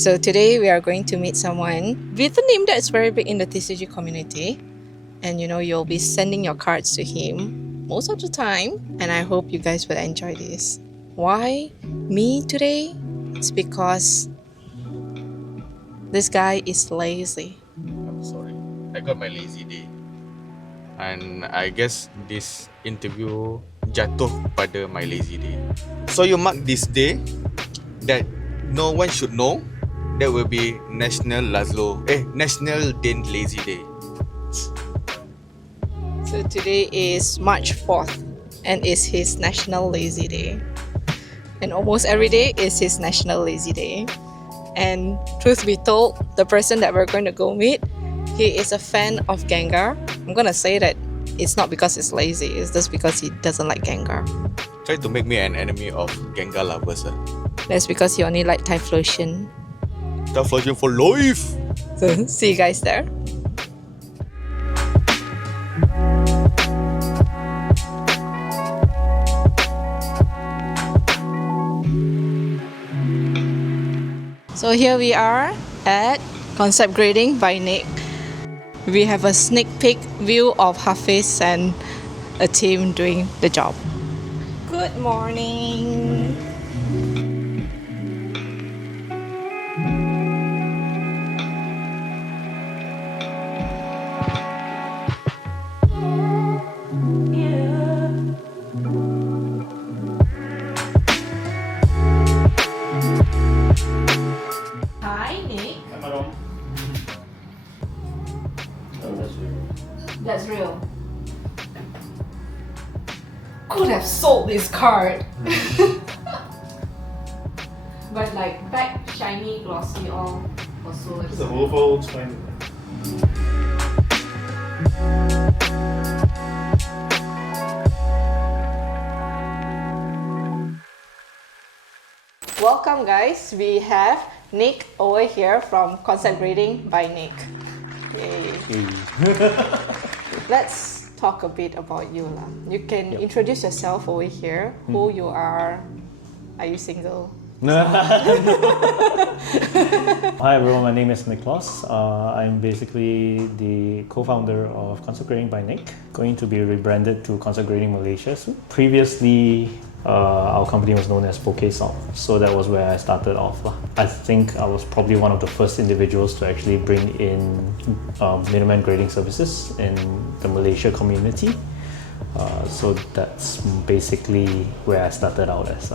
So today we are going to meet someone with a name that's very big in the TCG community. And you'll be sending your cards to him most of the time. And I hope you guys will enjoy this. Why me today? It's because this guy is lazy. I'm sorry. I got my lazy day. And I guess this interview jatuh pada my lazy day. So you mark this day that no one should know. That will be National Dane Lazy Day. So today is March 4th and is his National Lazy Day. And almost every day is his National Lazy Day. And truth be told, the person that we're going to go meet, he is a fan of Gengar. I'm gonna say that it's not because he's lazy, it's just because he doesn't like Gengar. Try to make me an enemy of Gengar lovers. That's because he only like Typhlosion. Typhlosion for life! So see you guys there. So here we are at Concept Grading by Nick. We have a sneak peek view of Hafiz and a team doing the job. Good morning. Hi, Nick. Am I wrong? Oh, that's weird. That's real. Could have sold this card. But like back shiny, glossy, all also. It's a whole explain. Welcome guys, we have Nick over here from Concept Grading by Nick. Yay. Let's talk a bit about you lah. You can introduce yourself over here, who you are you single? Hi everyone, my name is Nicholas. I'm basically the co-founder of Concept Grading by Nick, going to be rebranded to Concept Grading Malaysia soon. Previously, our company was known as PokeSong, so that was where I started off. I think I was probably one of the first individuals to actually bring in middleman grading services in the Malaysia community. So that's basically where I started out as.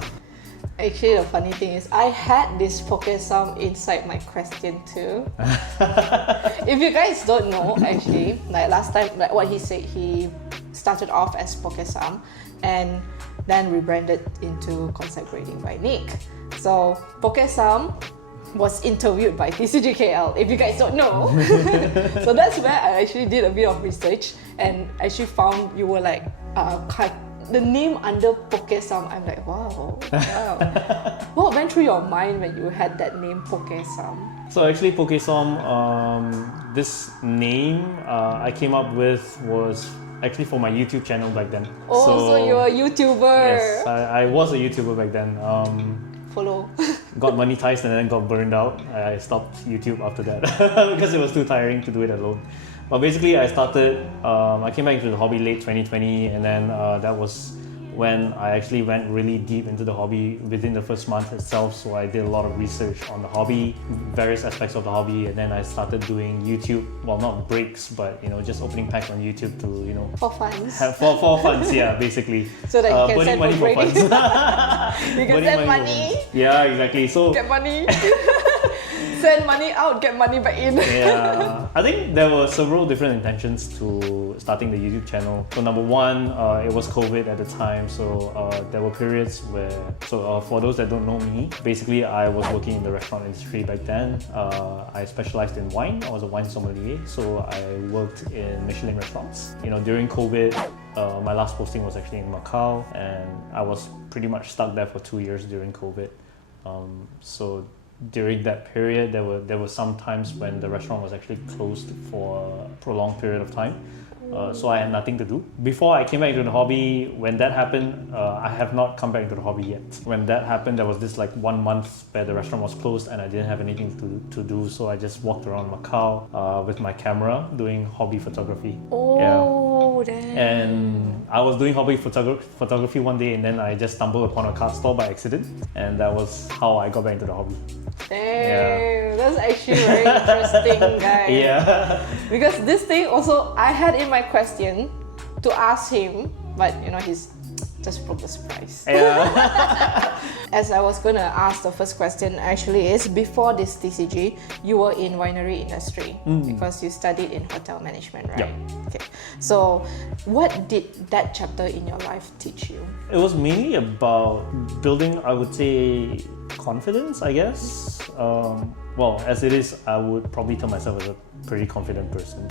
Actually, the funny thing is, I had this PokeSum inside my question too. If you guys don't know, actually, like last time, like what he said, he started off as PokeSum and then rebranded into Concept Grading by Nick. So PokeSum was interviewed by TCG KL, if you guys don't know. So that's where I actually did a bit of research and actually found you were like the name under PokeSum. I'm like, wow. What went through your mind when you had that name PokeSum? So actually PokeSom, this name I came up with was actually for my YouTube channel back then. Oh, so you're a YouTuber. Yes, I was a YouTuber back then. Follow. Got monetized and then got burned out. I stopped YouTube after that because it was too tiring to do it alone. But basically I started, I came back into the hobby late 2020 and then that was when I actually went really deep into the hobby within the first month itself. So I did a lot of research on the hobby, various aspects of the hobby, and then I started doing YouTube, well not breaks, but just opening packs on YouTube to, For funds. for funds, yeah, basically. So that you can burning send money for for funds. You can send money. Yeah, exactly. So Get money. Send money out, get money back in. yeah, I think there were several different intentions to starting the YouTube channel. So number one, it was COVID at the time, so there were periods where, for those that don't know me, basically I was working in the restaurant industry back then. I specialized in wine. I was a wine sommelier, so I worked in Michelin restaurants. During COVID, my last posting was actually in Macau, and I was pretty much stuck there for 2 years during COVID. So during that period, there were some times when the restaurant was actually closed for a prolonged period of time. So I had nothing to do. Before I came back into the hobby, when that happened, I have not come back into the hobby yet. When that happened, there was this like 1 month where the restaurant was closed and I didn't have anything to do. So I just walked around Macau with my camera doing hobby photography. Oh, damn. And I was doing hobby photography one day and then I just stumbled upon a card store by accident. And that was how I got back into the hobby. Damn, that's actually very interesting, guys. Yeah. Because this thing also, I had in my question to ask him, but you know, he's just broke the surprise. Yeah. As I was gonna ask, the first question actually is, before this TCG, you were in winery industry because you studied in hotel management, right? Yep. Okay. So, what did that chapter in your life teach you? It was mainly about building, I would say, confidence, I guess. Well, as it is, I would probably tell myself as a pretty confident person.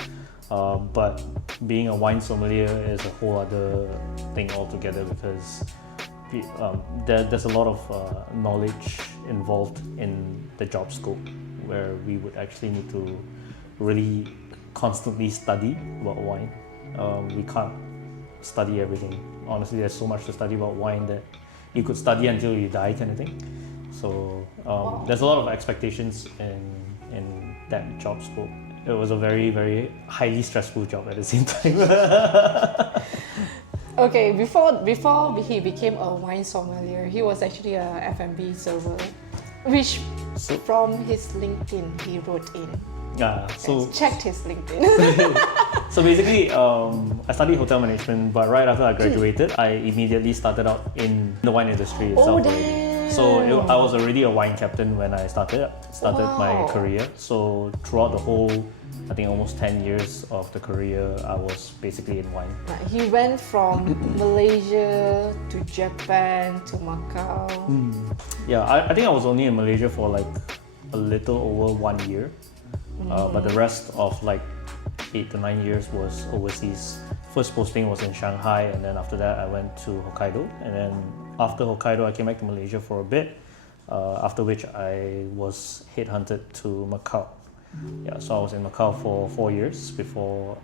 But being a wine sommelier is a whole other thing altogether because there's a lot of knowledge involved in the job scope where we would actually need to really constantly study about wine. We can't study everything. Honestly, there's so much to study about wine that you could study until you die kind of thing. So there's a lot of expectations in that job scope. It was a very, very highly stressful job at the same time. Okay, before he became a wine sommelier, he was actually a F&B server, which from his LinkedIn he wrote in. So checked his LinkedIn. So basically, I studied hotel management, but right after I graduated, I immediately started out in the wine industry itself. Damn. So I was already a wine captain when I started my career. So throughout the whole, I think almost 10 years of the career, I was basically in wine. He went from Malaysia to Japan to Macau. Yeah, I think I was only in Malaysia for like a little over 1 year. But the rest of like 8 to 9 years was overseas. First posting was in Shanghai, and then after that I went to Hokkaido, and then after Hokkaido I came back to Malaysia for a bit, after which I was headhunted to Macau. Yeah, so I was in Macau for 4 years before,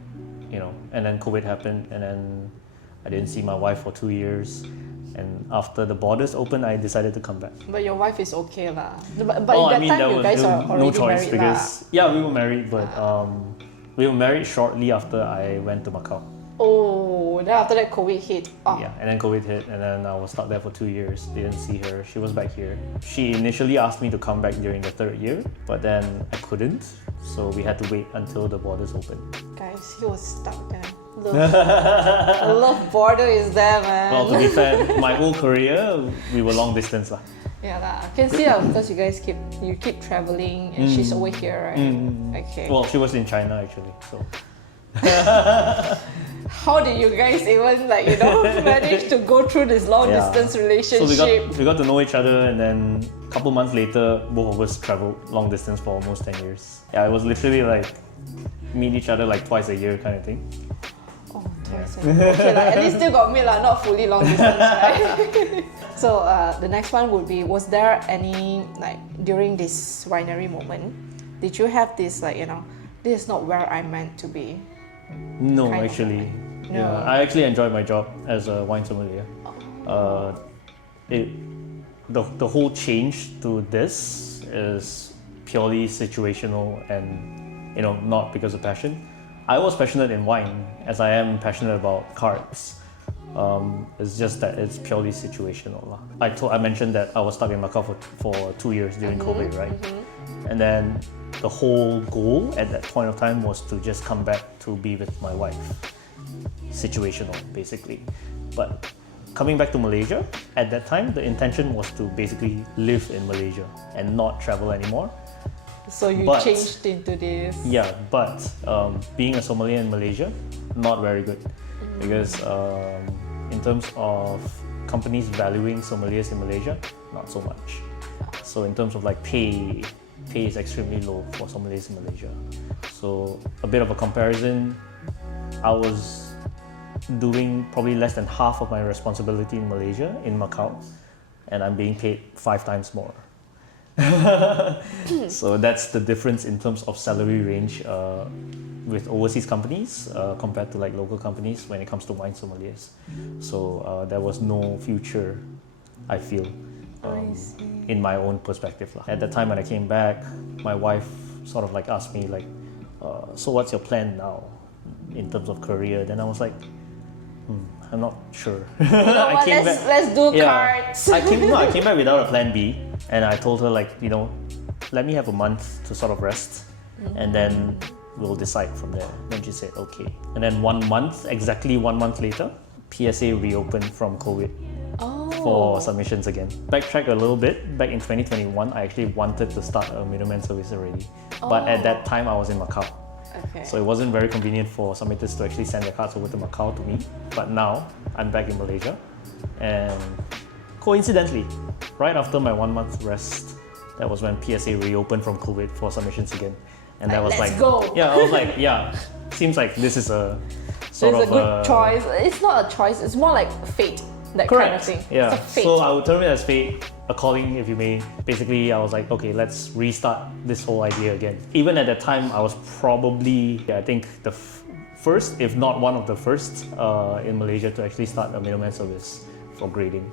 and then COVID happened, and then I didn't see my wife for 2 years. And after the borders opened, I decided to come back. But your wife is okay lah. But that time you guys are already no choice married because yeah, we were married, but we were married shortly after I went to Macau. Oh, then after that COVID hit. Oh. Yeah, and then COVID hit, and then I was stuck there for 2 years. Didn't see her. She was back here. She initially asked me to come back during the 3rd year, but then I couldn't. So we had to wait until the borders opened. Guys, he was stuck there. Love border is there, man. Well, to be fair, my whole career we were long distance lah. Yeah lah. Can see because you guys keep traveling and she's over here, right? Okay. Well, she was in China actually, so. How did you guys even manage to go through this long distance relationship? So we got to know each other, and then a couple months later, both of us traveled long distance for almost 10 years. Yeah, it was literally like meet each other like twice a year kind of thing. Oh, twice a year. Okay, at least still got me lah, not fully long distance, right? So the next one would be, was there any during this winery moment, did you have this this is not where I'm meant to be? No, actually. No. Yeah, I actually enjoyed my job as a wine sommelier. The whole change to this is purely situational and not because of passion. I was passionate in wine as I am passionate about cards. It's just that it's purely situational. I mentioned that I was stuck in Macau for 2 years during COVID, right? And then the whole goal at that point of time was to just come back to be with my wife. Situational, basically. But coming back to Malaysia, at that time, the intention was to basically live in Malaysia and not travel anymore. So you changed into this. Yeah, but being a sommelier in Malaysia, not very good. Because in terms of companies valuing sommeliers in Malaysia, not so much. So in terms of pay is extremely low for sommeliers in Malaysia. So a bit of a comparison, I was doing probably less than half of my responsibility in Malaysia, in Macau, and I'm being paid 5 times more. So that's the difference in terms of salary range with overseas companies compared to like local companies when it comes to wine sommeliers. So there was no future, I feel, I see. in my own perspective. At the time when I came back, my wife sort of like asked me like, so what's your plan now in terms of career? Then I was like, I'm not sure. You know what? Let's do cards. I came back without a plan B, and I told her like, let me have a month to sort of rest, and then we'll decide from there. Then she said okay, and then exactly 1 month later, PSA reopened from COVID for submissions again. Backtrack a little bit. Back in 2021, I actually wanted to start a middleman service already, but at that time I was in Macau. Okay. So it wasn't very convenient for submitters to actually send their cards over to Macau to me. But now I'm back in Malaysia, and coincidentally, right after my 1 month rest, that was when PSA reopened from COVID for submissions again. And that was let's like, go. Yeah, I was like, yeah, seems like this is a sort It's of a good choice. It's not a choice. It's more like fate. That kind of thing. Yeah. It's a fate. So I would term it as fate, a calling, if you may. Basically, I was like, okay, let's restart this whole idea again. Even at that time, I was probably, I think, the first, if not one of the first, in Malaysia to actually start a middleman service for grading.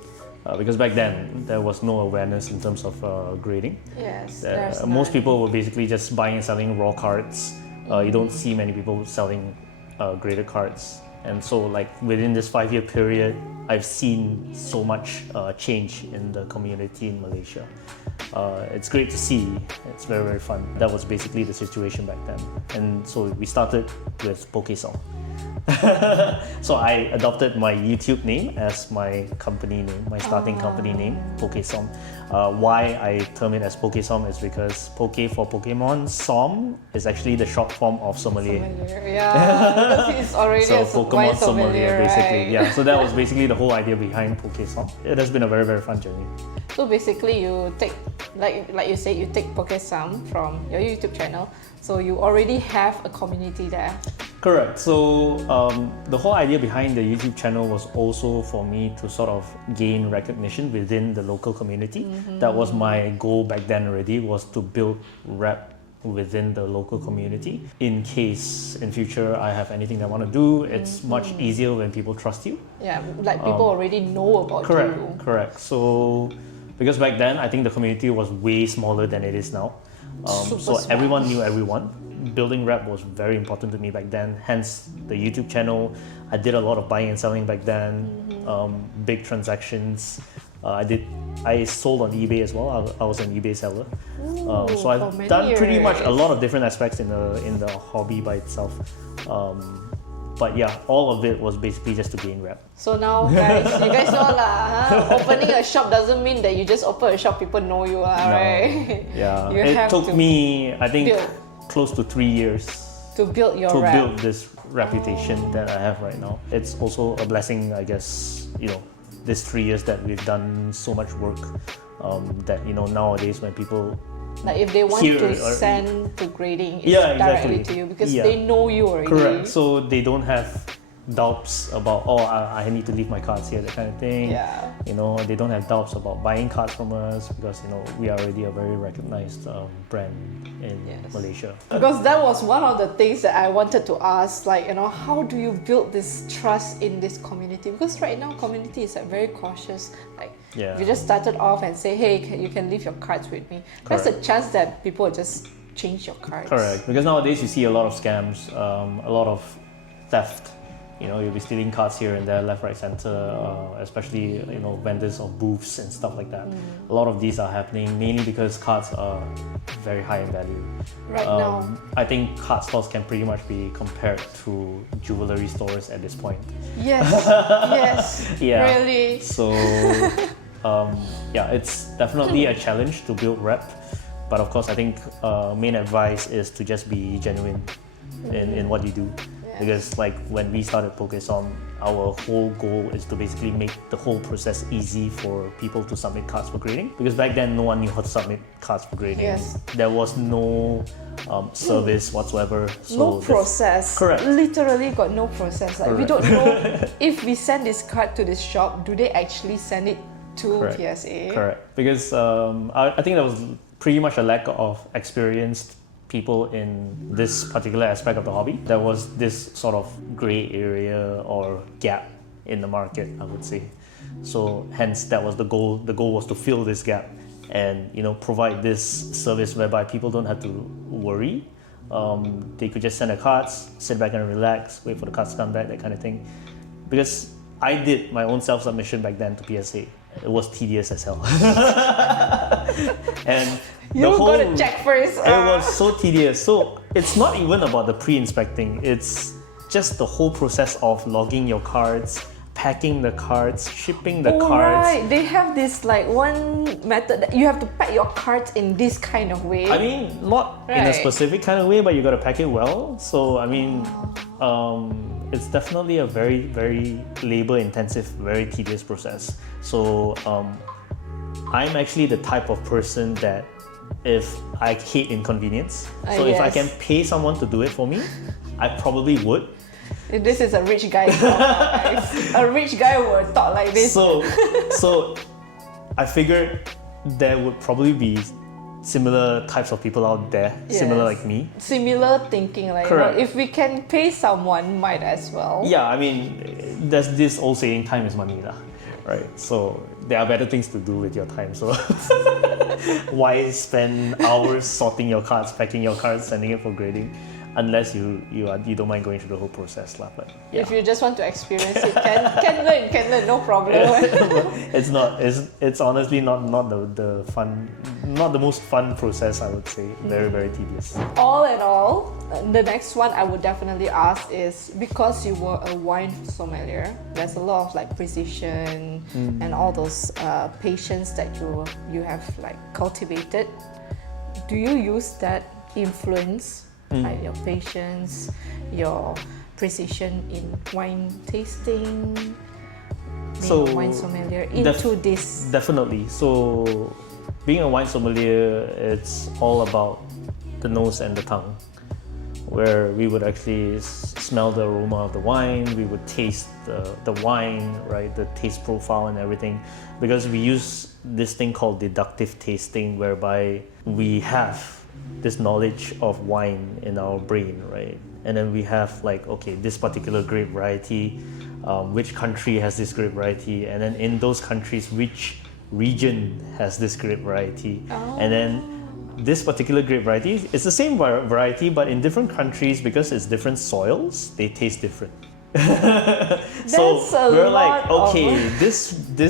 Because back then, there was no awareness in terms of grading. Yes. Most people were basically just buying and selling raw cards. You don't see many people selling graded cards. And so like within this 5-year period, I've seen so much change in the community in Malaysia. It's great to see. It's very, very fun. That was basically the situation back then. And so we started with PokeSong. So I adopted my YouTube name as my company name, my starting company name, PokeSom. Why I term it as PokeSom is because Poke for Pokemon, Som is actually the short form of sommelier. Yeah, because he's already So a Pokemon wine sommelier, basically. right? Yeah, so that was basically the whole idea behind PokeSom. It has been a very, very fun journey. So basically, you take, like you said, you take PokeSum from your YouTube channel. So you already have a community there. Correct. So the whole idea behind the YouTube channel was also for me to sort of gain recognition within the local community. That was my goal back then already, was to build rep within the local community. In case in future I have anything I want to do, it's much easier when people trust you. Yeah, like people already know about you. Correct. So because back then I think the community was way smaller than it is now. So small. everyone knew everyone. Building rep was very important to me back then, hence the YouTube channel. I did a lot of buying and selling back then, big transactions. I sold on eBay as well. I was an eBay seller. So I've done pretty much a lot of different aspects in the hobby by itself. But yeah, all of it was basically just to gain rep. So now, guys, you guys know lah. Opening a shop doesn't mean that you just open a shop, people know you, right? Yeah, You it have took to me, I think, build. close to 3 years To build your to rep. build this reputation that I have right now. It's also a blessing, I guess, this 3 years that we've done so much work, that nowadays when people Like if they want to send to grading, it's directly to you because they know you already. Correct. So they don't have doubts about, I need to leave my cards here, that kind of thing. Yeah. They don't have doubts about buying cards from us because we are already a very recognized brand in Malaysia. Because that was one of the things that I wanted to ask, like, how do you build this trust in this community? Because right now community is like very cautious. Like if you just started off and say, hey, you can leave your cards with me. Correct. There's a chance that people will just change your cards. Correct. Because nowadays you see a lot of scams, a lot of theft. You'll be stealing cards here and there, left, right, center, especially, vendors of booths and stuff like that. A lot of these are happening mainly because cards are very high in value. Right now. I think card stores can pretty much be compared to jewelry stores at this point. Yes, yes, Yeah. really. So, it's definitely a challenge to build rep. But of course, I think main advice is to just be genuine in what you do. Because like when we started PokeSom, our whole goal is to basically make the whole process easy for people to submit cards for grading. Because back then, no one knew how to submit cards for grading. Yes. There was no service whatsoever. So no process. Correct. Literally got no process. Like we don't know if we send this card to this shop, do they actually send it to PSA? Correct. Because I think there was pretty much a lack of experienced people in this particular aspect of the hobby. There was this sort of gray area or gap in the market, I would say. So hence that was the goal. The goal was to fill this gap and provide this service whereby people don't have to worry. They could just send their cards, sit back and relax, wait for the cards to come back, that kind of thing. Because I did my own self-submission back then to PSA. It was tedious as hell. And You gotta check first. it was so tedious. So it's not even about the pre-inspecting. It's just the whole process of logging your cards, packing the cards, shipping the cards. Right, they have this like one method that you have to pack your cards in this kind of way. I mean, not in a Right. specific kind of way, but you gotta pack it well. So I mean, it's definitely a very, very labor-intensive, very tedious process. So I'm actually the type of person that if I hate inconvenience, so if I yes. can pay someone to do it for me, I probably would. This is a rich guy talk, guys. A rich guy would talk like this. So I figured there would probably be similar types of people out there, similar Yes. like me. Similar thinking, like Correct. if we can pay someone, might as well. Yeah, I mean, there's this old saying, time is money, lah, right? So there are better things to do with your time. So why spend hours sorting your cards, packing your cards, sending it for grading, unless you don't mind going through the whole process, lah. But yeah. If you just want to experience it, can learn, no problem. It's honestly not the fun, not the most fun process, I would say. Very, very tedious. All in all, the next one I would definitely ask is, because you were a wine sommelier, there's a lot of like precision and all those patience that you have like cultivated. Do you use that influence, like your patience, your precision in wine tasting, being a wine sommelier into this? Definitely. So being a wine sommelier, it's all about the nose and the tongue, where we would actually smell the aroma of the wine, we would taste the wine, right, the taste profile and everything, because we use this thing called deductive tasting, whereby we have this knowledge of wine in our brain, right? And then we have like, okay, this particular grape variety, which country has this grape variety, and then in those countries, which region has this grape variety, and then this particular grape variety, it's the same variety, but in different countries, because it's different soils, they taste different. So we're like, okay,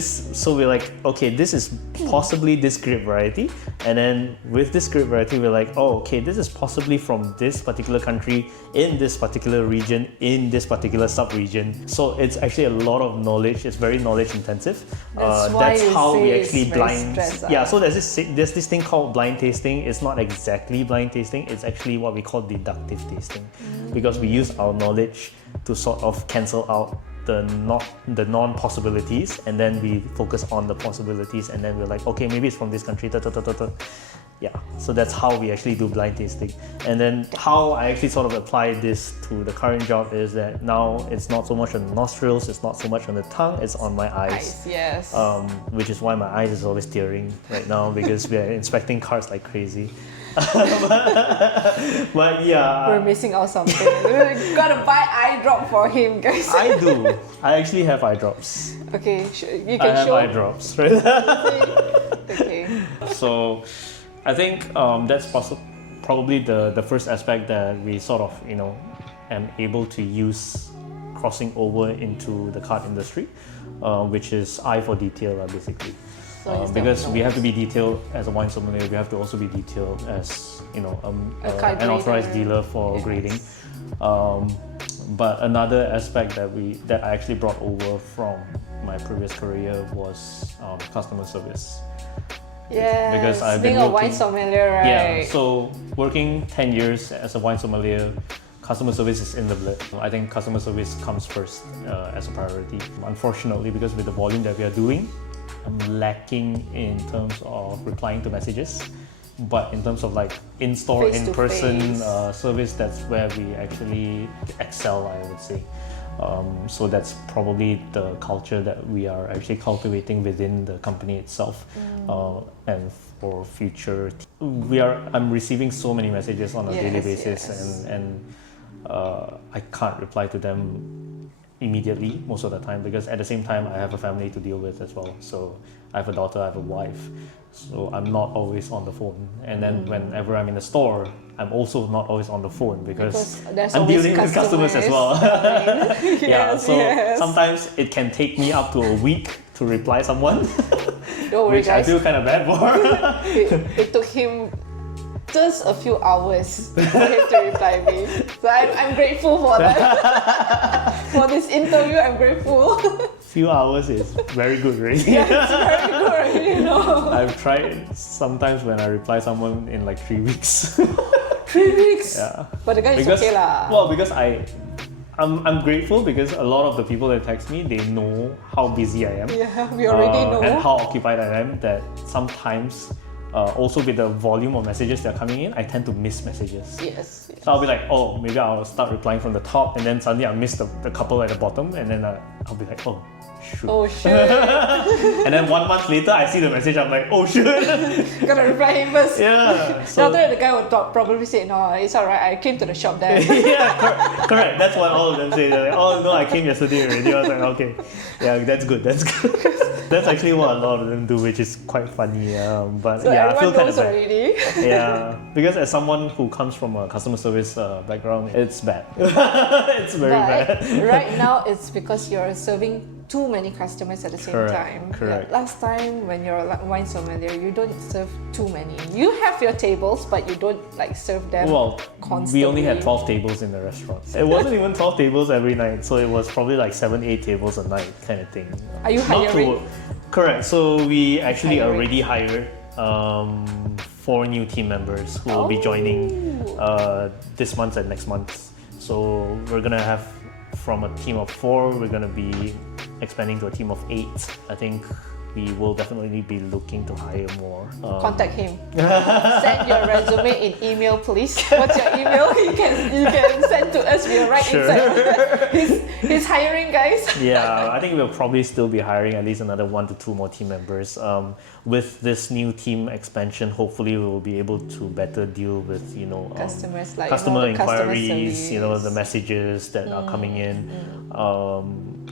so we're like, okay, this is possibly this grape variety, and then with this grape variety, we're like, oh, okay, this is possibly from this particular country, in this particular region, in this particular sub-region. So it's actually a lot of knowledge. It's very knowledge intensive. That's how we it's actually very blind. stressed Yeah, out. so there's this thing called blind tasting. It's not exactly blind tasting. It's actually what we call deductive tasting, because we use our knowledge to sort of cancel out the non-possibilities, and then we focus on the possibilities, and then we're like, okay, maybe it's from this country. Yeah, so that's how we actually do blind tasting. And then how I actually sort of apply this to the current job is that now it's not so much on the nostrils, it's not so much on the tongue, it's on my eyes. Yes. Which is why my eyes is always tearing right now, because we are inspecting cards like crazy. But yeah, We're missing out something. We gotta buy eye drop for him, guys. I do. I actually have eye drops. Okay, you I can have show. eye drops, right? Okay. So I think that's probably the first aspect that we sort of, am able to use crossing over into the card industry, which is eye for detail, basically. So instead of Because we have to nose. be detailed as a wine sommelier, we have to also be detailed as card an authorized grader. dealer for Yes. grading. But another aspect that I actually brought over from my previous career was customer service. Yes. Because I've being been a wine working- sommelier, right? Yeah, so working 10 years as a wine sommelier, customer service is in the blood. I think customer service comes first as a priority. Unfortunately, because with the volume that we are doing, I'm lacking in terms of replying to messages. But in terms of like in-store, Face to in-person face. service, that's where we actually excel, I would say. So that's probably the culture that we are actually cultivating within the company itself. And for future, I'm receiving so many messages on a daily basis, and I can't reply to them immediately most of the time, because at the same time I have a family to deal with as well. So I have a daughter, I have a wife, so I'm not always on the phone. And then whenever I'm in the store, I'm also not always on the phone because there's I'm always dealing with customers as well. Yes, so yes. sometimes it can take me up to a week to reply someone, Don't worry, which I guys. feel kind of bad for. It took him just a few hours for him to reply me. So I'm grateful for that. For this interview, I'm grateful. Few hours is very good, right? Yeah, it's very good, you know. I've tried sometimes when I reply someone in like 3 weeks. 3 weeks. Yeah. But the guy is okay lah. Well, because I'm grateful because a lot of the people that text me, they know how busy I am. Yeah, we already know. And how occupied I am, that sometimes also with the volume of messages that are coming in, I tend to miss messages. Yes. So I'll be like, oh, maybe I'll start replying from the top, and then suddenly I miss the couple at the bottom, and then I'll be like, oh, shoot. Oh, shoot. And then 1 month later, I see the message, I'm like, oh, shoot. Gotta reply him first. Yeah. So So after that, the guy would probably say, no, it's alright, I came to the shop there. yeah, correct. That's what all of them say. They're like, oh no, I came yesterday already. I was like, okay, yeah, that's good. That's good. That's actually what a lot of them do, which is quite funny. But So yeah, I feel everyone kind of knows bad. already. Yeah, because as someone who comes from a customer service background, it's bad. It's very But bad. right now, it's because you're serving too many customers at the same Correct, time. correct. Like last time when you're like wine sommelier, you don't serve too many. You have your tables, but you don't like serve them Well, constantly. we only had 12 tables in the restaurant. It wasn't even 12 tables every night, so it was probably like 7-8 tables a night kind of thing. Are you Not hiring? Correct. So we actually Hiring. already hired 4 new team members who will be joining this month and next month. So we're gonna have, from a team of 4, we're gonna be expanding to a team of 8. I think we will definitely be looking to hire more. Contact him. Send your resume in email, please. What's your email? You can send to us. We'll write Sure. inside. He's hiring, guys. Yeah, I think we'll probably still be hiring at least another 1 to 2 more team members. With this new team expansion, hopefully we will be able to better deal with, Customers, like customer the customer inquiries, service. the messages that are coming in,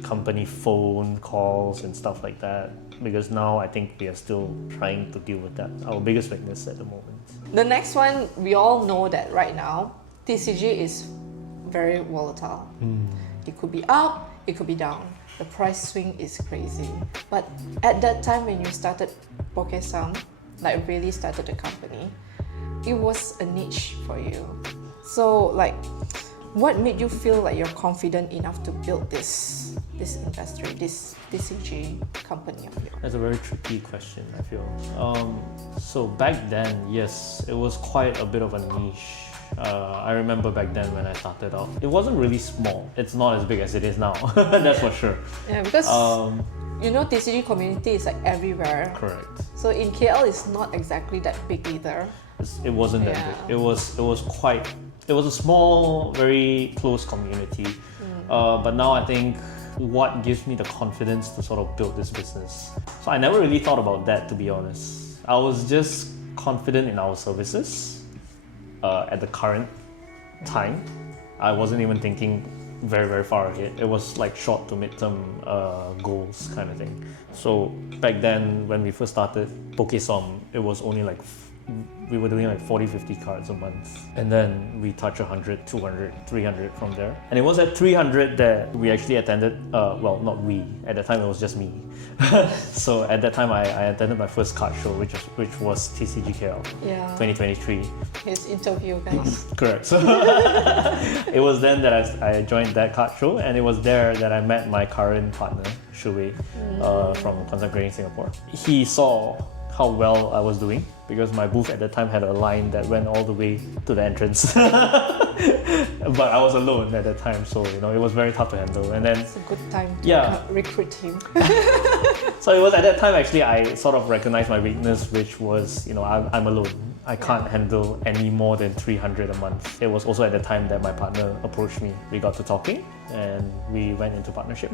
company phone calls and stuff like that. Because now I think we are still trying to deal with that. Our biggest weakness at the moment. The next one, we all know that right now, TCG is very volatile. It could be up, it could be down. The price swing is crazy. But at that time when you started Pokesam, like really started the company, it was a niche for you. So like, what made you feel like you're confident enough to build this industry, this TCG company of yours? That's a very tricky question, I feel. So back then, yes, it was quite a bit of a niche. I remember back then when I started off, it wasn't really small. It's not as big as it is now, that's for sure. Yeah, because TCG community is like everywhere. Correct. So in KL, it's not exactly that big either. It wasn't that big. It was a small, very close community. But now I think what gives me the confidence to sort of build this business. So I never really thought about that, to be honest. I was just confident in our services at the current time. I wasn't even thinking very, very far ahead. It was like short to mid-term goals kind of thing. So back then, when we first started Pokesom, it was only like we were doing like 40-50 cards a month, and then we touched 100, 200, 300 from there. And it was at 300 that we actually attended, well, not we, at the time it was just me. So at that time I attended my first card show, which was TCG KL 2023. His interview, guys. Correct. So it was then that I joined that card show, and it was there that I met my current partner, Shui, from Concept Grading Singapore. He saw how well I was doing, because my booth at the time had a line that went all the way to the entrance. But I was alone at that time, so it was very tough to handle. And then It's a good time to recruit him. so it was at that time actually I sort of recognized my weakness, which was I'm alone. I can't handle any more than 300 a month. It was also at the time that my partner approached me. We got to talking and we went into partnership.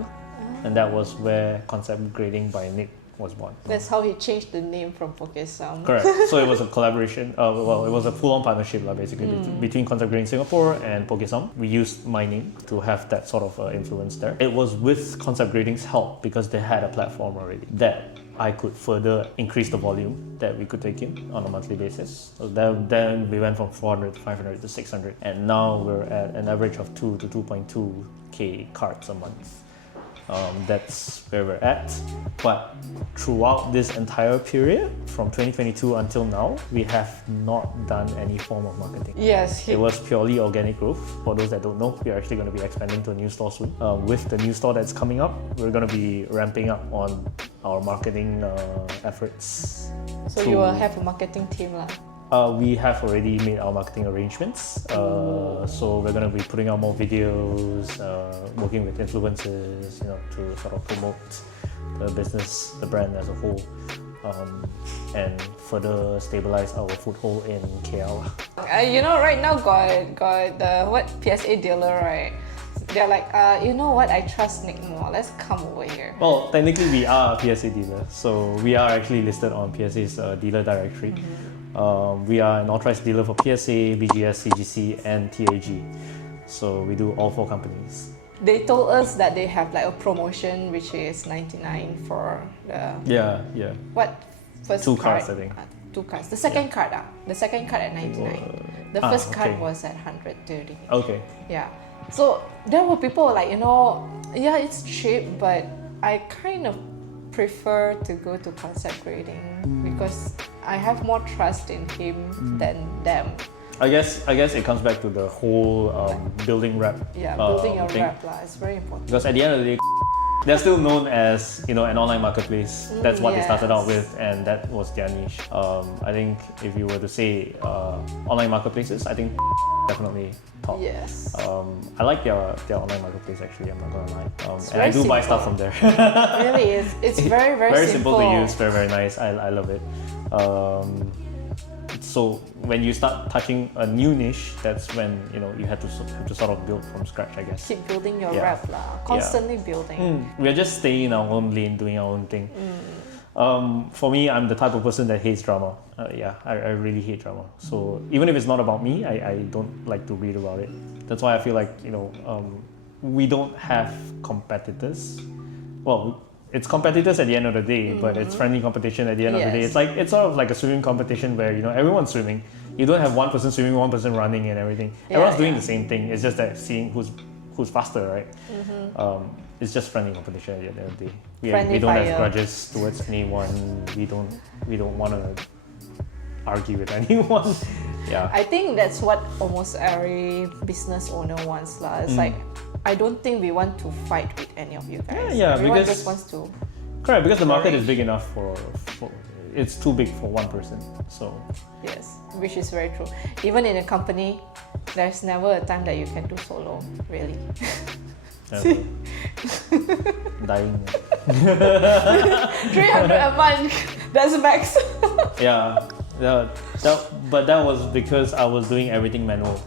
And that was where Concept Grading by Nick was born. That's how he changed the name from Pokesam. Correct. So it was a collaboration. Well, it was a full-on partnership, basically, between Concept Grading Singapore and Pokesam. We used my name to have that sort of influence there. It was with Concept Grading's help because they had a platform already that I could further increase the volume that we could take in on a monthly basis. So then we went from 400 to 500 to 600, and now we're at an average of 2 to 2.2k cards a month. That's where we're at. But throughout this entire period, from 2022 until now, we have not done any form of marketing. Yes. It was purely organic growth. For those that don't know, we're actually going to be expanding to a new store soon. With the new store that's coming up, we're going to be ramping up on our marketing efforts. So you will have a marketing team lah. We have already made our marketing arrangements. So we're going to be putting out more videos, working with influencers, to sort of promote the business, the brand as a whole, and further stabilize our foothold in KL. Right now got the PSA dealer, right? They're like, you know what? I trust Nick more. Let's come over here. Well, technically we are a PSA dealer, so we are actually listed on PSA's dealer directory. We are an authorized dealer for PSA, BGS, CGC, and TAG. So we do all 4 companies. They told us that they have like a promotion which is 99 for the what first 2 card? cards, I think. 2 cards. The second card, the second card at 99. The first card was at 130. Okay. Yeah. So there were people like, yeah, it's cheap, but I kind of prefer to go to Concept Grading because I have more trust in him than them. I guess it comes back to the whole building rep. Yeah, building your thing. rep lah. It's very important. Because at the end of the day, they're still known as an online marketplace. That's what they started out with, and that was their niche. I think if you were to say online marketplaces, I think definitely top. Yes. I like their online marketplace actually. I'm not gonna lie, and very I do buy simple. stuff from there. Really, it's very very simple to use. Very nice. I love it. So when you start touching a new niche, that's when you have to sort of build from scratch, I guess. Keep building your rep lah. Constantly building. We're just staying in our own lane, doing our own thing. For me, I'm the type of person that hates drama. I really hate drama. So even if it's not about me, I don't like to read about it. That's why I feel like we don't have competitors. Well, it's competitors at the end of the day, but it's friendly competition at the end of the day. It's sort of like a swimming competition where everyone's swimming. You don't have one person swimming, one person running and everything. Everyone's doing the same thing. It's just that seeing who's faster, right? It's just friendly competition at the end of the day. We don't have grudges towards anyone. We don't want to argue with anyone. Yeah. I think that's what almost every business owner wants lah. It's like, I don't think we want to fight with any of you guys. Yeah, Everyone because just wants to. Correct, because the market is big enough for it's too big for one person. So yes, which is very true. Even in a company, there's never a time that you can do solo, really. Dying. 300 a month, that's max. But that was because I was doing everything manual.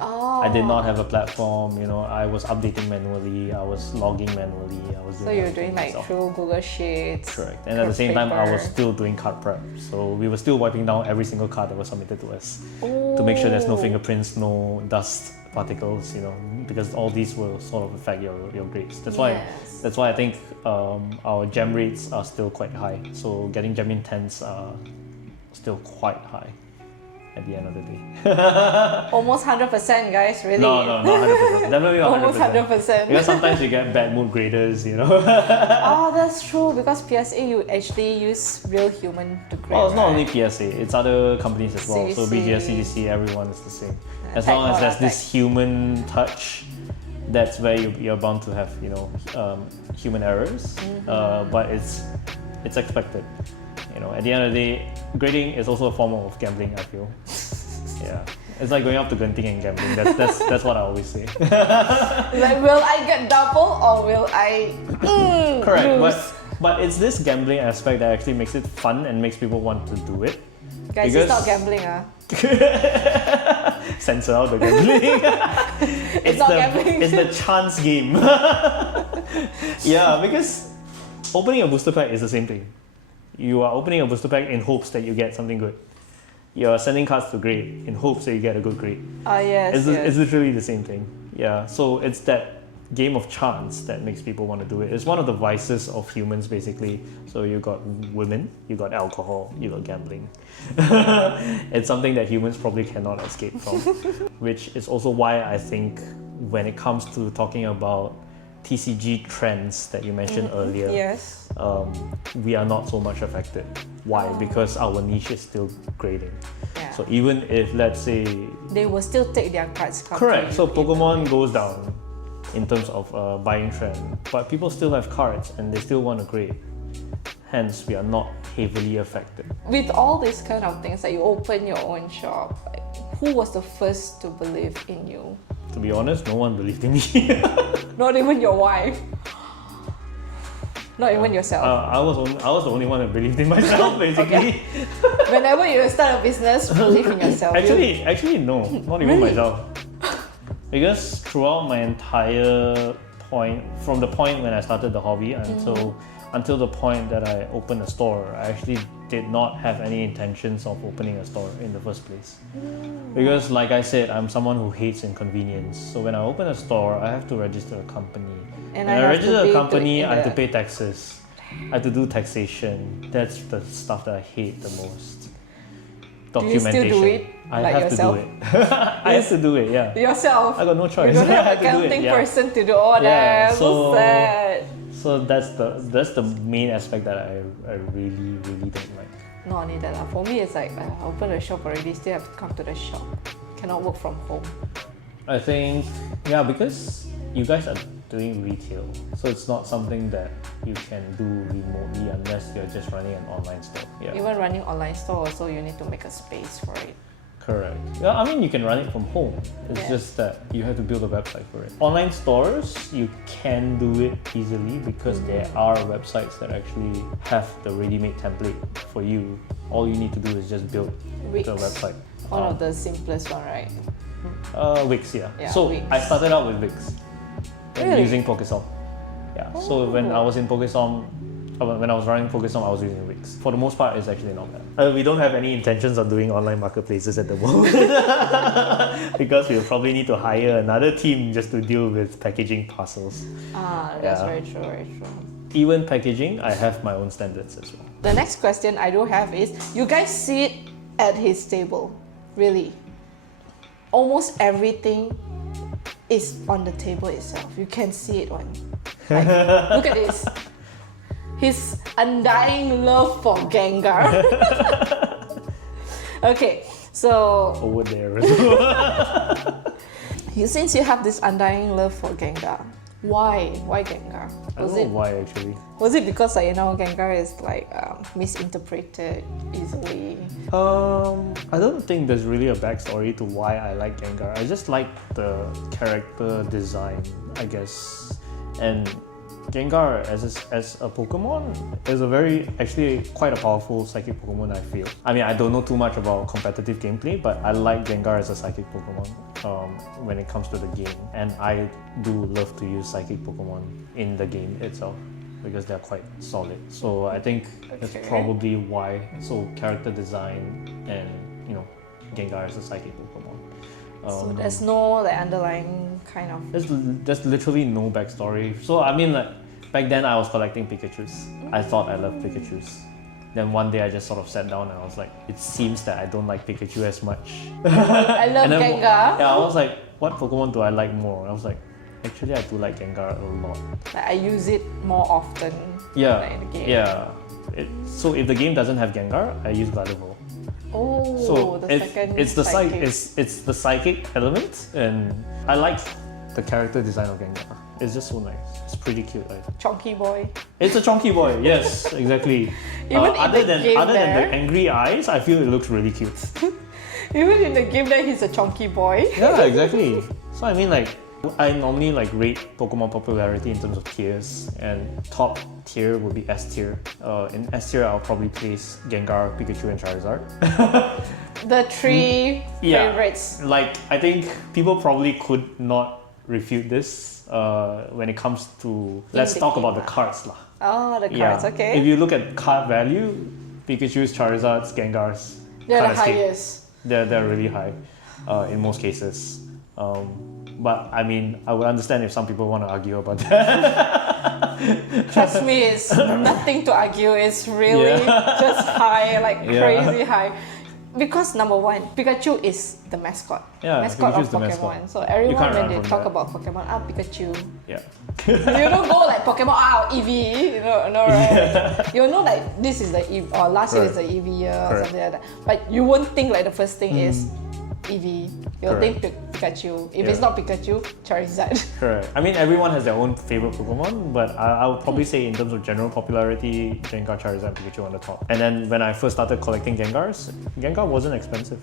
I did not have a platform, I was updating manually, I was logging manually, I was doing. So you were doing myself. through Google Sheets. Correct. And at the same time, I was still doing card prep. So we were still wiping down every single card that was submitted to us to make sure there's no fingerprints, no dust particles, because all these will sort of affect your grades. That's why I think our gem rates are still quite high. So getting gem intents are still quite high at the end of the day. Almost 100%, guys, really. No, not 100%. Definitely not 100%. Almost 100%. Because sometimes you get bad mood graders, Oh, that's true. Because PSA, you actually use real human to grade. Well, it's not right? only PSA, it's other companies as well. So BGS, CGC, everyone is the same. As long as there's this human touch, that's where you're bound to have, human errors. But it's expected. At the end of the day, grading is also a form of gambling, I feel. Yeah. It's like going up to Genting and gambling. That's what I always say. Like, will I get double or will I Correct. lose? But it's this gambling aspect that actually makes it fun and makes people want to do it. Guys, it's not gambling, Censor out the gambling. It's not gambling. It's the chance game. Yeah, because opening a booster pack is the same thing. You are opening a booster pack in hopes that you get something good. You're sending cards to grade in hopes that you get a good grade. Yes, It's literally the same thing. Yeah, so it's that game of chance that makes people want to do it. It's one of the vices of humans, basically. So you got women, you got alcohol, you got gambling. It's something that humans probably cannot escape from, which is also why I think when it comes to talking about TCG trends that you mentioned earlier, Yes. we are not so much affected. Why? Because our niche is still grading. Yeah. So even if, let's say, They will still take their cards. correct, so Pokemon goes down in terms of buying trend, but people still have cards and they still want to grade. Hence, we are not heavily affected. With all these kind of things, like you open your own shop, like, who was the first to believe in you? To be honest, no one believed in me. Not even your wife. Not even yourself. I was the only one that believed in myself, basically. Whenever you start a business, believe in yourself. Actually, no, not even myself. Because throughout my entire point, from the point when I started the hobby until the point that I opened a store, I actually did not have any intentions of opening a store in the first place. Because like I said, I'm someone who hates inconvenience. So when I open a store, I have to register a company. And when I I have to register pay a to- company, I have to yeah. pay taxes. I have to do taxation. That's the stuff that I hate the most. Do you still do it I like have yourself? to do it. I have to do it, yeah. Yourself. I got no choice. You don't I have have to do it, accounting yeah. person to do all Yeah, that. So sad. So that's the main aspect that I really don't like. Not only that, for me it's like I open a shop already, still have to come to the shop. Cannot work from home. I think, yeah, because you guys are doing retail, so it's not something that you can do remotely unless you're just running an online store. Yeah, Even running online store also, you need to make a space for it. correct. Yeah, I mean you can run it from home. It's Yeah. just that you have to build a website for it. Online stores, you can do it easily because there are websites that actually have the ready-made template for you. All you need to do is just build Wix. the website. One of the simplest one, right? Wix, yeah. Yeah, So Wix. I started out with Wix. And Really? using Pokesom. Yeah. So when I was in Pokesom, when I was running Pokesom, I was using Wix. For the most part, it's actually not bad. We don't have any intentions of doing online marketplaces at the moment because we'll probably need to hire another team just to deal with packaging parcels. That's Yeah. very true, very true. Even packaging, I have my own standards as well. The next question I do have is, you guys sit at his table, really? Almost everything is on the table itself. You can see it on. Like, look at this. His undying love for Gengar. Okay, so Over there. since you have this undying love for Gengar, why? Why Gengar? I don't know why actually. Was it because Gengar is like misinterpreted easily? I don't think there's really a backstory to why I like Gengar. I just like the character design, I guess. And Gengar as a Pokemon is actually quite a powerful psychic Pokemon, I feel. I mean, I don't know too much about competitive gameplay, but I like Gengar as a psychic Pokemon when it comes to the game. And I do love to use psychic Pokemon in the game itself because they're quite solid. So I think that's Okay. probably why. So character design and, Gengar as a psychic Pokemon. So there's no like underlying kind of. There's literally no backstory. So I mean, like back then I was collecting Pikachus. I thought I loved Pikachus. Then one day I just sort of sat down and I was like, it seems that I don't like Pikachu as much. I love And then, Gengar. yeah, I was like, what Pokemon do I like more? I was like, actually I do like Gengar a lot. Like, I use it more often. Yeah, like, in the game. yeah. So if the game doesn't have Gengar, I use Gardevoir. Oh, So the second it's the psychic. it's the psychic element, and I like the character design of Gengar. It's just so nice. It's pretty cute. Right? Chonky boy. It's a chunky boy. Yes, exactly. Even in other the than game other than there- the angry eyes, I feel it looks really cute. Even in the game that he's a chonky boy. Yeah, exactly. So I mean, like I normally like rate Pokemon popularity in terms of tiers, and top tier would be S tier. In S tier, I'll probably place Gengar, Pikachu, and Charizard. The three Yeah. favorites. Like, I think people probably could not refute this when it comes to. Let's talk about the cards lah. Oh, the cards, okay. If you look at card value, Pikachu's, Charizard's, Gengar's, They're the kinda skate. highest. They're really high in most cases. But I mean, I would understand if some people want to argue about that. Trust me, it's nothing to argue. It's really just high, like Yeah. crazy high. Because number one, Pikachu is the mascot. Yeah, mascot Pikachu's of the Pokemon. mascot. So You everyone can't when run they from talk that. about Pokemon, Pikachu. Yeah. You don't go like Pokemon, Eevee, no, right? You know like this is the Eevee, or last year is the Eevee year or Correct. something like that. But you won't think like the first thing is Eevee. You'll think Pikachu. If it's Yeah. not Pikachu, Charizard. Correct. I mean, everyone has their own favorite Pokemon, but I would probably say in terms of general popularity, Gengar, Charizard, and Pikachu on the top. And then when I first started collecting Gengars, Gengar wasn't expensive.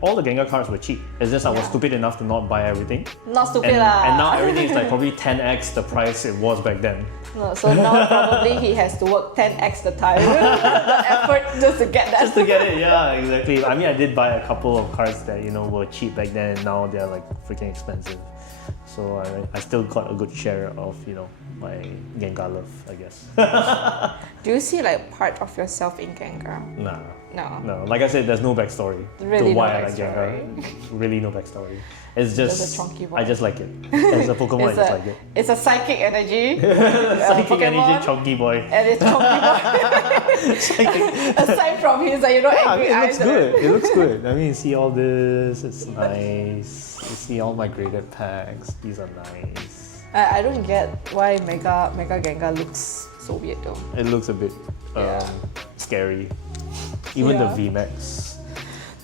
All the Gengar cards were cheap. It's just I was stupid enough to not buy everything. Not stupid And, lah. and now everything is like probably 10x the price it was back then. No, so now probably he has to work 10x the time, the effort just to get that. Just to get it, yeah, exactly. I mean, I did buy a couple of cards that were cheap back then, and now they're like freaking expensive. So I still got a good share of my Gengar love, I guess. Do you see like part of yourself in Gengar? Nah. No. No, like I said, there's no backstory Really to no why I like backstory. Gengar. Really no backstory. It's Just just a chunky boy. I just like it. As a Pokemon, I just like it. It's a psychic energy. Psychic Pokemon, energy, chunky boy. And it's chunky boy. Aside from his, I angry mean, it eyes. looks good. It looks good. I mean, you see all this. It's nice. You see all my graded packs. These are nice. I don't get why Mega Gengar looks so weird though. It looks a bit Yeah. scary. Even Yeah. the VMAX.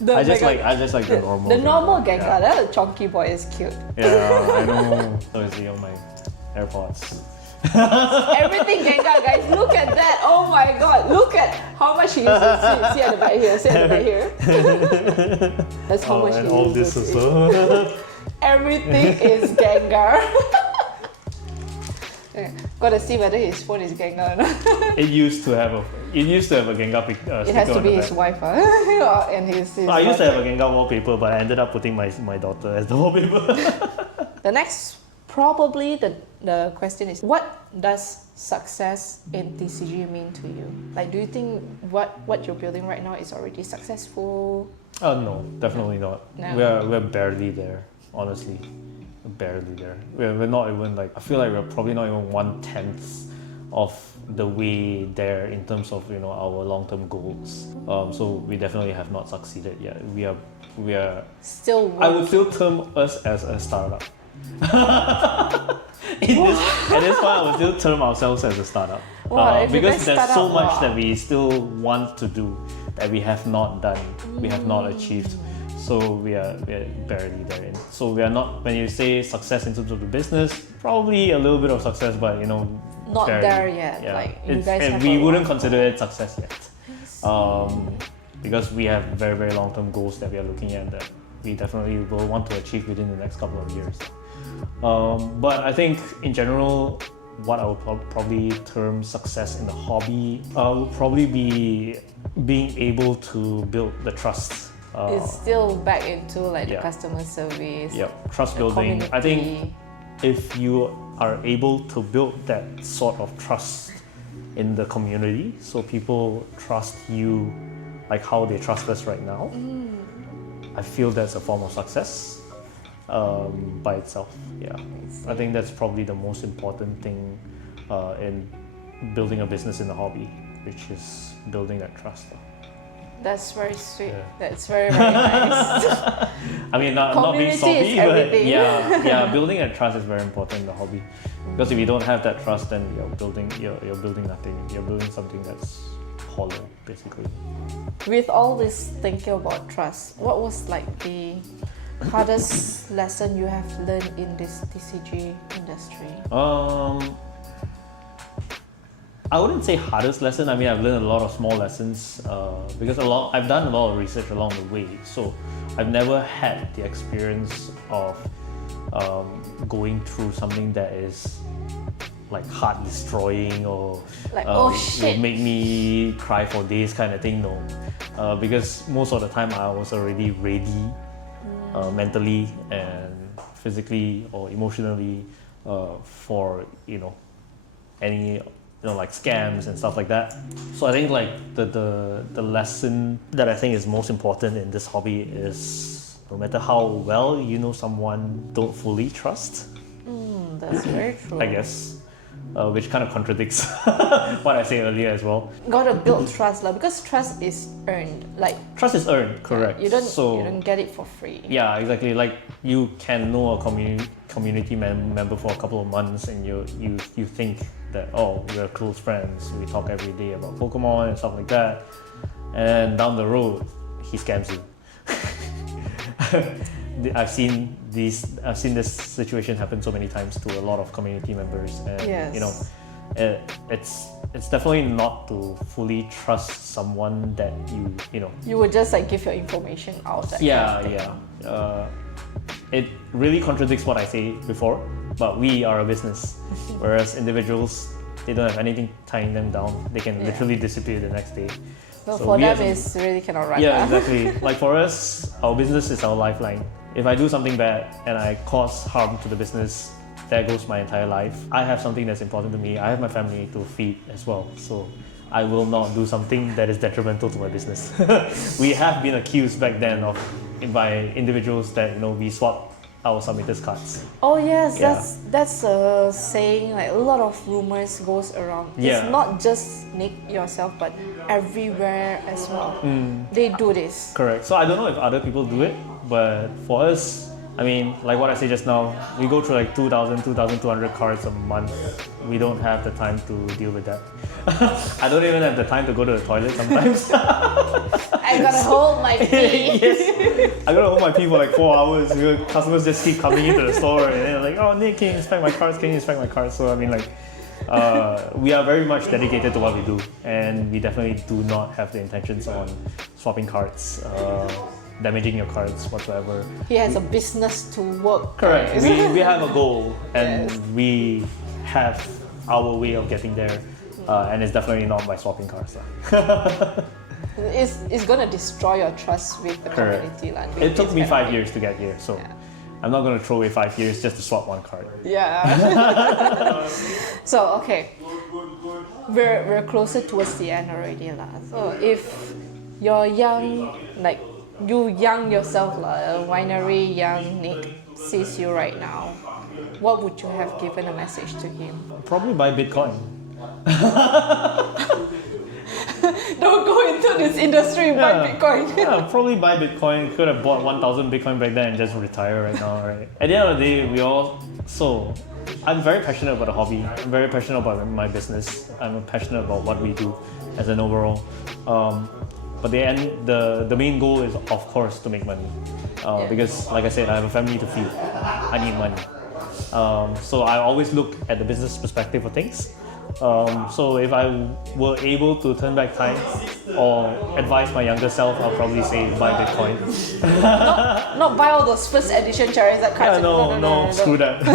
The I just Mega- like the normal. The normal Gengar. Gengar, the chunky boy is cute. Yeah, I know. So you see on my AirPods. Everything Gengar, guys, look at that. Oh my god, look at how much he uses. See at the back here, see at the back here. That's how much And he all uses. this also. Everything is Gengar. Okay, gotta see whether his phone is Gengar or not. It used to have a Gengar sticker It has to on be the his back. wife, huh? And his I used to wife. have a Gengar wallpaper, but I ended up putting my daughter as the wallpaper. The next, probably the question is, what does success in TCG mean to you? Like, do you think what you're building right now is already successful? Oh no, definitely not. No. We're barely there, honestly. Barely there. We're not even like, I feel like we're probably not even 1/10 of the way there in terms of our long-term goals. So we definitely have not succeeded yet. We are. Still I would still term us as a startup. At this point, I would still term ourselves as a startup. Wow, if you Because guys there's start so up, much wow. that we still want to do that we have not done, we have not achieved. So we are barely there. So we are not, when you say success in terms of the business, probably a little bit of success, but Not barely. there yet, like, you guys and have we a wouldn't lot. consider it success yet. Because we have very, very long-term goals that we are looking at that we definitely will want to achieve within the next couple of years. But I think in general, what I would probably term success in the hobby would probably be being able to build the trust. It's still back into like the Yeah. customer service. Yeah, trust the building. I think community. if you are able to build that sort of trust in the community, so people trust you like how they trust us right now, I feel that's a form of success by itself. Yeah, I think that's probably the most important thing in building a business in the hobby, which is building that trust. That's very sweet. Yeah. That's very, very nice. I mean, not being Community is sobby, but everything. yeah, building that trust is very important in the hobby. Because if you don't have that trust, then you're building nothing. You're building something that's hollow, basically. With all this thinking about trust, what was like the hardest lesson you have learned in this TCG industry? I wouldn't say hardest lesson. I mean, I've learned a lot of small lessons because I've done a lot of research along the way. So I've never had the experience of going through something that is like heart destroying or Like, oh, shit. will make me cry for days kind of thing. No, because most of the time I was already ready mentally and physically or emotionally for any like scams and stuff like that. So I think like the lesson that I think is most important in this hobby is no matter how well you know someone, don't fully trust. That's very true. I guess. Which kind of contradicts what I said earlier as well. Gotta build trust lah, because trust is earned. Like, Trust is earned, correct. you don't get it for free. Yeah, exactly. Like you can know a community member for a couple of months, and you think that, oh, we're close friends. We talk every day about Pokemon and stuff like that, and down the road, he scams you. I've seen this situation happen so many times to a lot of community members, and Yes. it's definitely not to fully trust someone that you. You would just like give your information out. That Yeah, kind of thing. yeah. It really contradicts what I say before, but we are a business, whereas individuals, they don't have anything tying them down. They can literally disappear the next day. Well, So for we them, as a- it's really cannot run. Yeah, exactly. Like for us, our business is our lifeline. If I do something bad and I cause harm to the business, there goes my entire life. I have something that's important to me. I have my family to feed as well. So I will not do something that is detrimental to my business. We have been accused back then by individuals that we swap our submitters cards. Oh yes, Yeah. that's a saying. Like a lot of rumors goes around. Yeah. It's not just Nick yourself, but everywhere as well. They do this. Correct. So I don't know if other people do it, but for us, I mean, like what I said just now, we go through like 2,200 cards a month. We don't have the time to deal with that. I don't even have the time to go to the toilet sometimes. I gotta hold my pee. Yes. I gotta hold my pee for like 4 hours. Customers just keep coming into the store and they're like, oh, Nick, can you inspect my cards? Can you inspect my cards? So I mean, like, we are very much dedicated to what we do, and we definitely do not have the intentions on swapping cards, damaging your cards whatsoever. He has a business to work. Correct. guys. We have a goal, and Yes. we have our way of getting there, and it's definitely not by swapping cards. It's gonna destroy your trust with the Correct. community. Like, with It took this me kind of 5 years to get here, so Yeah. I'm not gonna throw away 5 years just to swap one card. Yeah. So okay, we're closer towards the end already lah. So if you're young, like you young yourself lah, winery young Nick sees you right now, what would you have given a message to him? Probably buy Bitcoin. Don't go into this industry, buy Bitcoin. Yeah, probably buy Bitcoin. Could have bought 1,000 Bitcoin back then and just retire right now, right? At the end of the day, I'm very passionate about the hobby. I'm very passionate about my business. I'm passionate about what we do as an overall. But the main goal is, of course, to make money. Because, like I said, I have a family to feed. I need money. So I always look at the business perspective of things. So if I were able to turn back time or advise my younger self, I'll probably say buy Bitcoin. Not buy all those first edition Charizard cards. Yeah, no, screw that.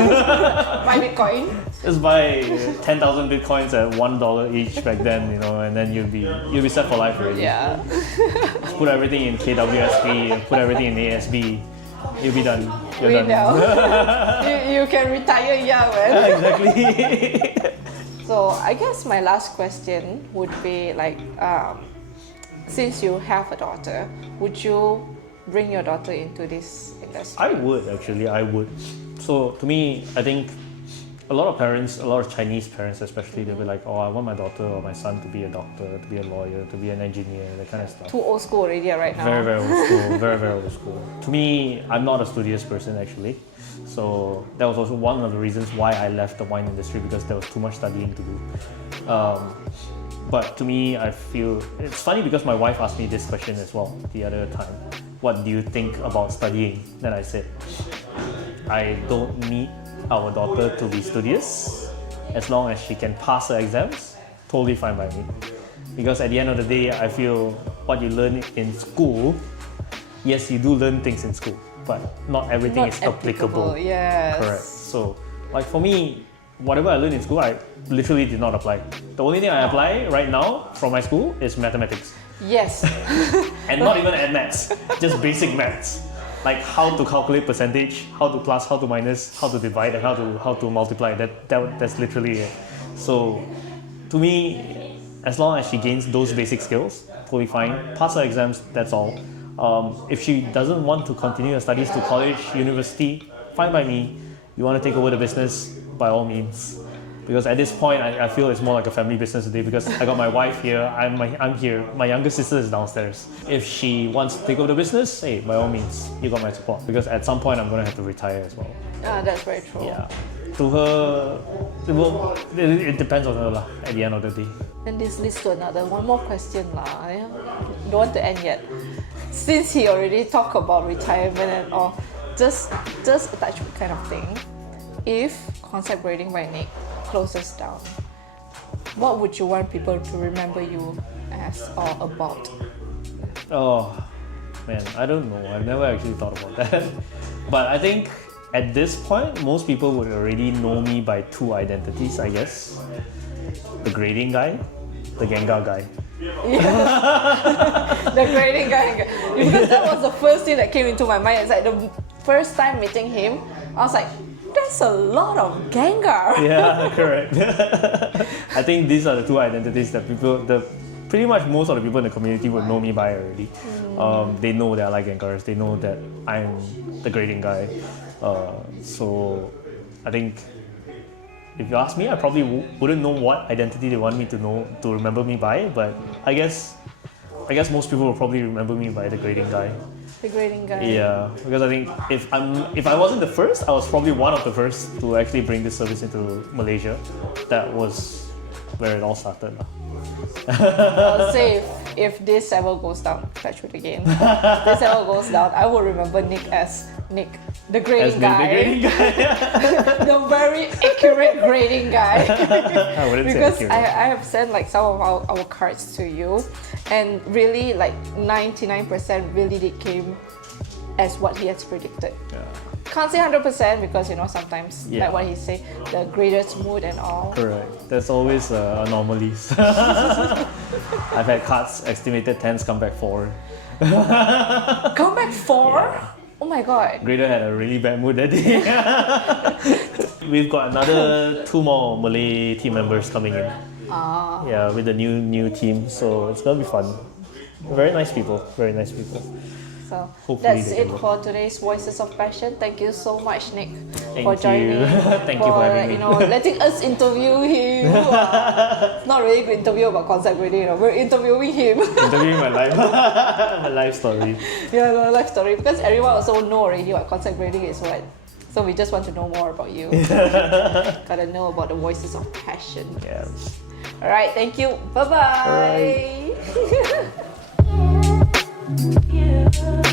Buy Bitcoin. Just buy 10,000 Bitcoins at $1 each back then, and then you'll be set for life already. Yeah. Just put everything in KWSP, put everything in ASB, you'll be done. You're We done. know. you can retire young, man. Exactly. So I guess my last question would be like, since you have a daughter, would you bring your daughter into this industry? I would actually. So to me, I think a lot of Chinese parents especially, they'll be like, oh, I want my daughter or my son to be a doctor, to be a lawyer, to be an engineer, that kind of stuff. Too old school already right now. Very, very old school. Very, very old school. To me, I'm not a studious person actually. So that was also one of the reasons why I left the wine industry, because there was too much studying to do. But to me, I feel it's funny because my wife asked me this question as well the other time. What do you think about studying? Then I said, I don't need our daughter to be studious. As long as she can pass her exams, totally fine by me. Because at the end of the day, I feel what you learn in school, yes, you do learn things in school. but not everything Not is applicable. Yes. Correct. So, like for me, whatever I learned in school, I literally did not apply. The only thing I apply right now from my school is mathematics. Yes. And not even at maths, just basic maths. Like how to calculate percentage, how to plus, how to minus, how to divide, and how to multiply. That's literally it. So, to me, as long as she gains those basic skills, totally fine. Pass her exams, that's all. If she doesn't want to continue her studies to college, university, fine by me. You want to take over the business, by all means. Because at this point, I feel it's more like a family business today because I got my wife here, I'm here, my younger sister is downstairs. If she wants to take over the business, hey, by all means, you got my support. Because at some point, I'm going to have to retire as well. That's very true. Yeah. To her, it depends on her lah, at the end of the day. And this leads to one more question lah. I don't want to end yet. Since he already talked about retirement and all, just a touch kind of thing. If Concept Grading by Nick closes down, what would you want people to remember you as or about? Oh, man, I don't know. I've never actually thought about that. But I think at this point, most people would already know me by two identities, I guess. The grading guy, the Gengar guy. Yes. The grading guy. Because that was the first thing that came into my mind. It's like the first time meeting him, I was like, there's a lot of Gengar. Yeah, correct. I think these are the two identities that pretty much most of the people in the community would know me by already. They know that I like Gengars. They know that I'm the grading guy. So I think if you ask me, I probably wouldn't know what identity they want me to remember me by. But I guess most people will probably remember me by the grading guy. The grading guy. Yeah, because I think if I wasn't the first, I was probably one of the first to actually bring this service into Malaysia. That was where it all started. I'll say if this ever goes down, touch wood again. If this ever goes down, I will remember Nick as Nick, the grading guy. The grading guy. The very accurate grading guy. I wouldn't Because say accurate. I have sent like some of our cards to you, and really like 99% really did came as what he has predicted. Yeah. Can't say 100% because sometimes Yeah. like what he say, the grader's mood and all. Correct. There's always anomalies. I've had cards estimated 10s come back 4. Come back 4? Yeah. Oh my god. Grader had a really bad mood that day. We've got another 2 more Malay team members coming in. Yeah, with the new team, so it's gonna be fun. Very nice people. Very nice people. So Hopefully that's they it can for today's Voices of Passion. Thank you so much, Nick, Thank for you. joining. Thank you for having me. Letting us interview him. It's not really an interview about concept grading. We're interviewing him. Interviewing my life, my life story. Yeah, the life story, because everyone also know already what concept grading is what. So we just want to know more about you. Gotta know about the Voices of Passion. Yes. All right, thank you. Bye bye. All right.